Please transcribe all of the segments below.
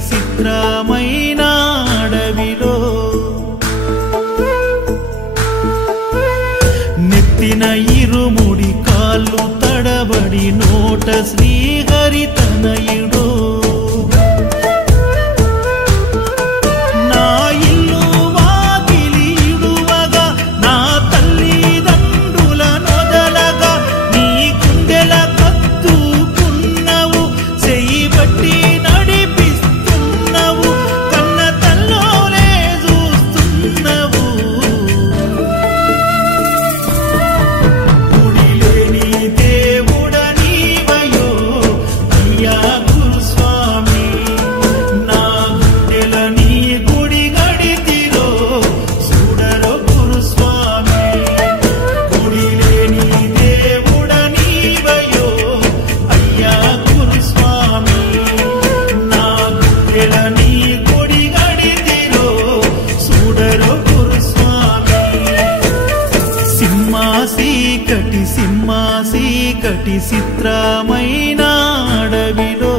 చిత్రమైన అడవిలో నెత్తిన ఇరుముడి కాళ్ళు తడబడి నోట శ్రీహరి తనయుడు చీకటి చిత్రమైన అడవిలో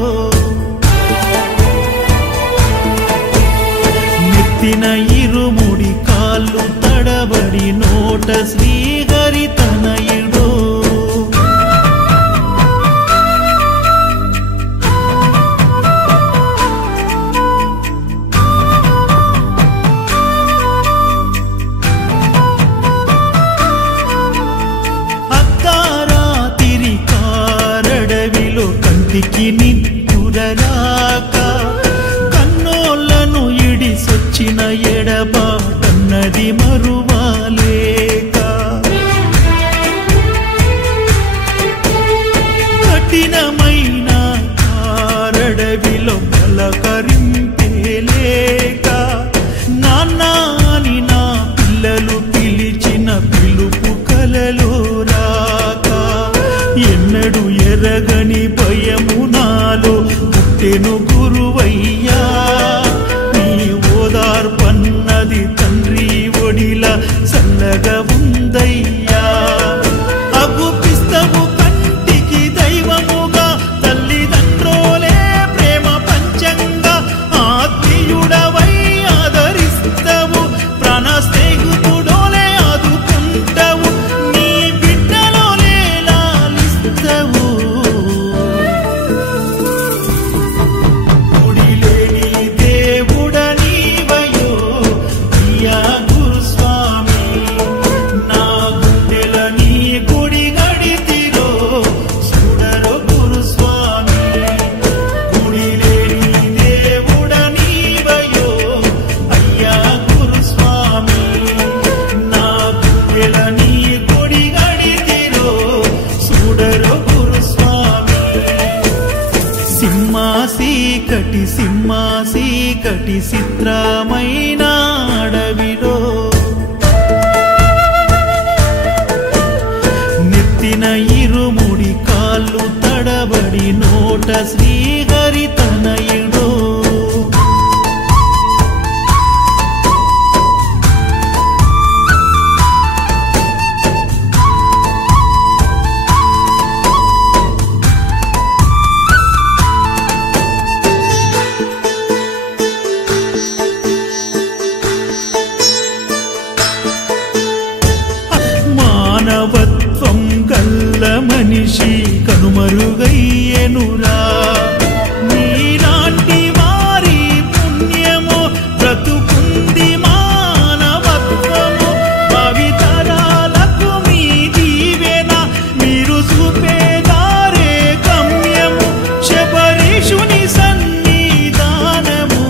నెత్తిన ఇరుముడి కాళ్ళు తడబడి నోట శ్రీహరి తనయుడు కంటికి నిద్దురరాక కన్నోళ్లను ఇడిసొచ్చిన ఎడబాటన్నది మరువాలేక కఠినమైన కారడవిలో పలకరింపేలేక నాన్నని నా పిల్లలు పిలిచిన పిలుపు కలలో రాక ఎన్నడు ఎరగని భయము నాలో పుట్టెను గురువయ్యా నీ ఓదార్పన్నది తండ్రి ఒడిలా చల్లగా ఉందయ్యా అగుపిస్తవు కంటికి దైవముగా తల్లిదండ్రులే ప్రేమ పంచంగా ఆత్మీయుడవై ఆదరిస్తవు ప్రాణ స్నేహితుడోలే ఆదుకుంటవు నీ బిడ్డలోనే లాలిస్తవు చీకటి చిత్రమైన అడవిలో నెత్తిన ఇరుముడి కాళ్ళు తడబడి నోట శ్రీహరి తనయుడు మానవత్వం గల్ల మనిషి కనుమరుగయ్యెనురా నీలాంటి వారి పుణ్యము బ్రతుకుంది మానవత్వము భావితరాలకు మీ దీవెన మీరు చూపేదారే గమ్యము శబరీషుని సన్నిధానము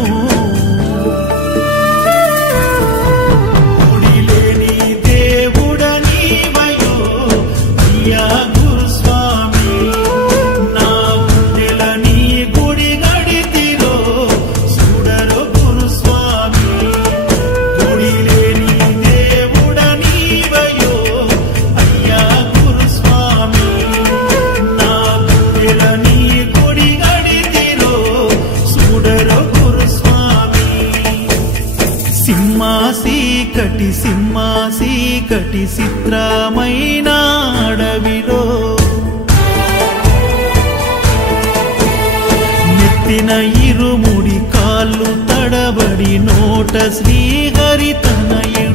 చీకటి చిత్రమైన అడవిలో నెత్తిన ఇరుముడి నోట శ్రీహరి తనయుడు